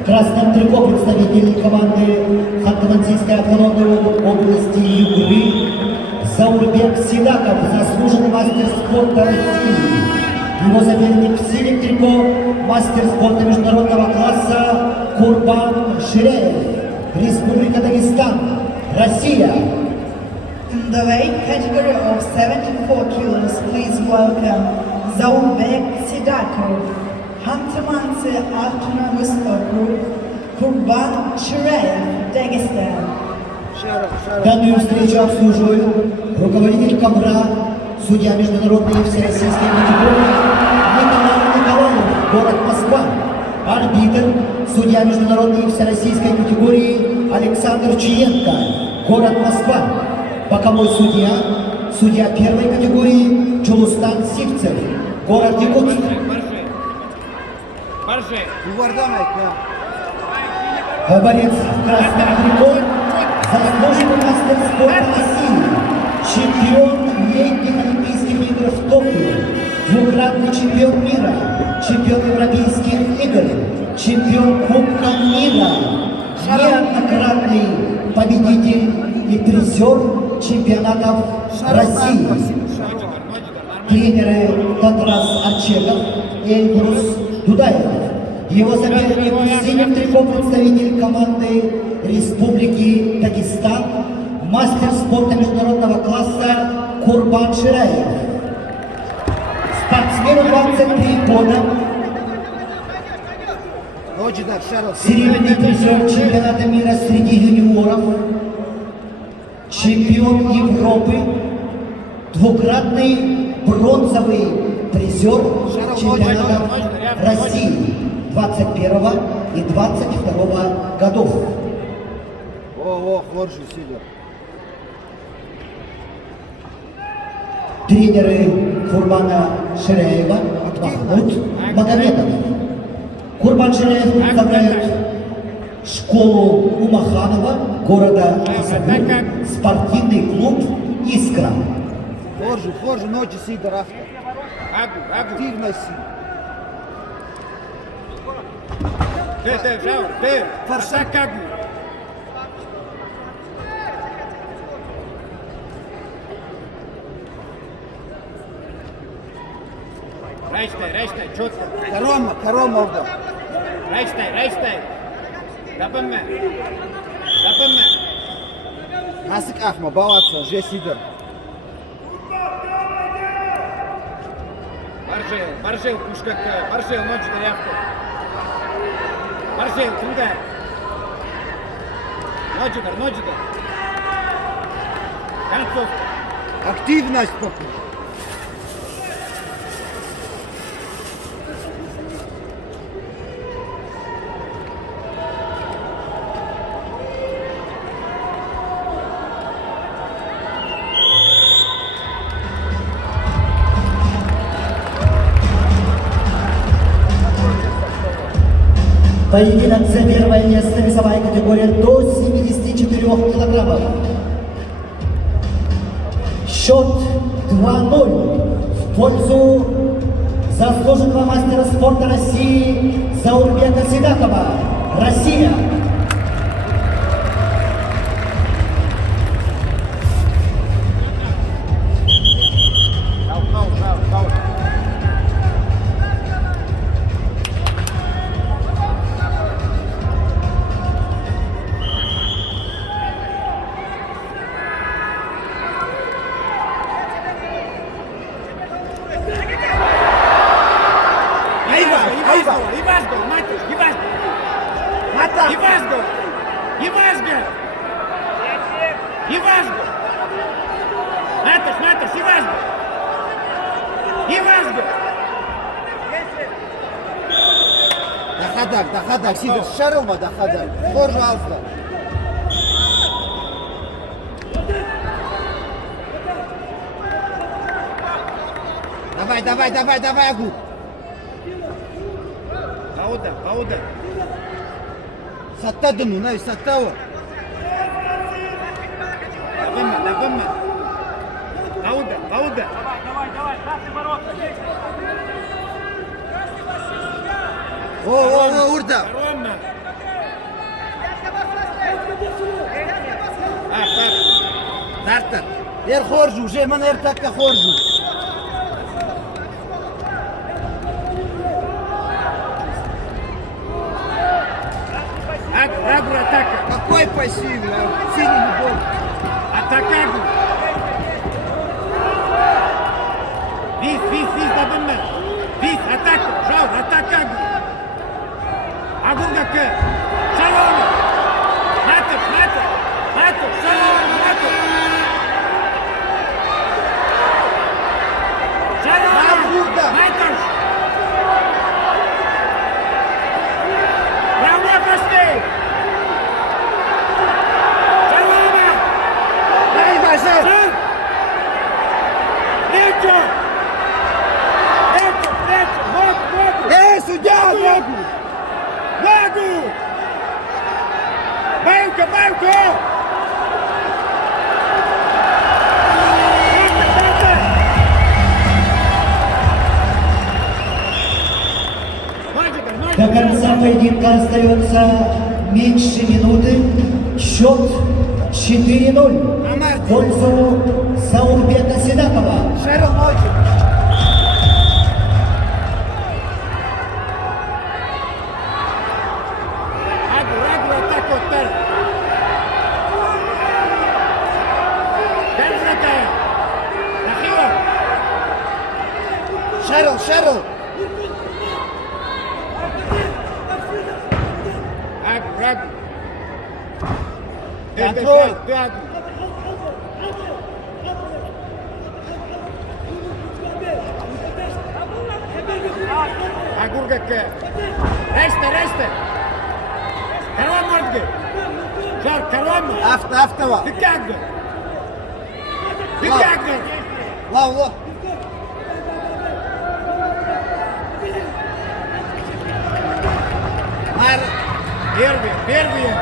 В красном трико представитель команды Ханты-Мансийской автономной области Югры Заурбек Сидаков, заслуженный мастер спорта России. Его соперник в синем трико, мастер спорта международного класса Курбан Ширеев, Республика Дагестан, Россия. In the weight category of 74 kilos, please welcome Zaurbek Sidakov, Hantı-Mansi Autonomous Okrug, Kurban Ширеев, Дагестан. Данную встречу обслуживают руководитель КАМРА, судья международной всероссийской категории Николай Николаев, город Москва, арбитр, судья международной всероссийской категории Александр Чиенко, город Москва, боковой судья, судья первой категории Чулустан Сивцев, город Якутск. Борец в красном трико, заслуженный мастер спорта России, чемпион летних Олимпийских игр в Токио, двукратный чемпион мира, чемпион Европейских игр, чемпион Кубка мира, неоднократный победитель и призер чемпионатов России. Тренеры Татрас Арчеков и Эльбрус Дудаев. Его соперник в синем трико представитель команды Республики Дагестан, мастер спорта международного класса Курбан Ширеев. Спортсмену 23 года, серебряный призер чемпионата мира среди юниоров, чемпион Европы, двукратный бронзовый призер чемпионатов России 21 и 22 годов. Тренеры Курбана Ширеева Махмуд Магомедов. Курбан Ширеев представляет школу Умаханова города Хасавюрт, спортивный клуб «Искра». Хожу, ночи Сидоров. Активность. Фарсакагу. Райстай, четко. Корома orada. Райстай. Yapın mı? Nasıl akma, bavatsa, Сидор. Баржел, пушкакка, Баржел, ночь дырявка. Баржел, кімді? Ночыдар. Концовка. Активность пока. Поединок за первое место, весовая категория до 74 килограммов. Счет 2-0 в пользу заслуженного мастера спорта России Заурбека Сидакова. Россия. Ивашга! Матыш, Ивашга! Дахадар, Сидор, шарылма Дахадар. Пожалуйста. Давай, Агу. Пауда. Саттадын, унай, саттау. Напомни. Пауда. Давай, красный ворота. О, урда. Ромна. Тартар. Ходжу, вже мене так ходжу. Агро атака. Какой пассивный? Синий гол. Атакагу. Виз da binme. Виз атака. Жау атакагу. Агургакы. Шалома. Матыш. Шалома матыш. Шалома. Агурда. Матыш. Браво, Костей. Шалома. Дай, Бажар. Сын! Плечо! Ногу! Судья, ногу. Ногу! Банка! До конца поединка остается меньше минуты. Счет 4-0 в пользу Заурбека Седакова. Шерил ночью. Агу, атаку, тер! Тер, Нахила! Шерил. Агу! Контроль. Ты Агу! Agurgakı! Reste! Kalan morgı! Жар, kalan mı? Автова. Дикагы! Лав. Первые!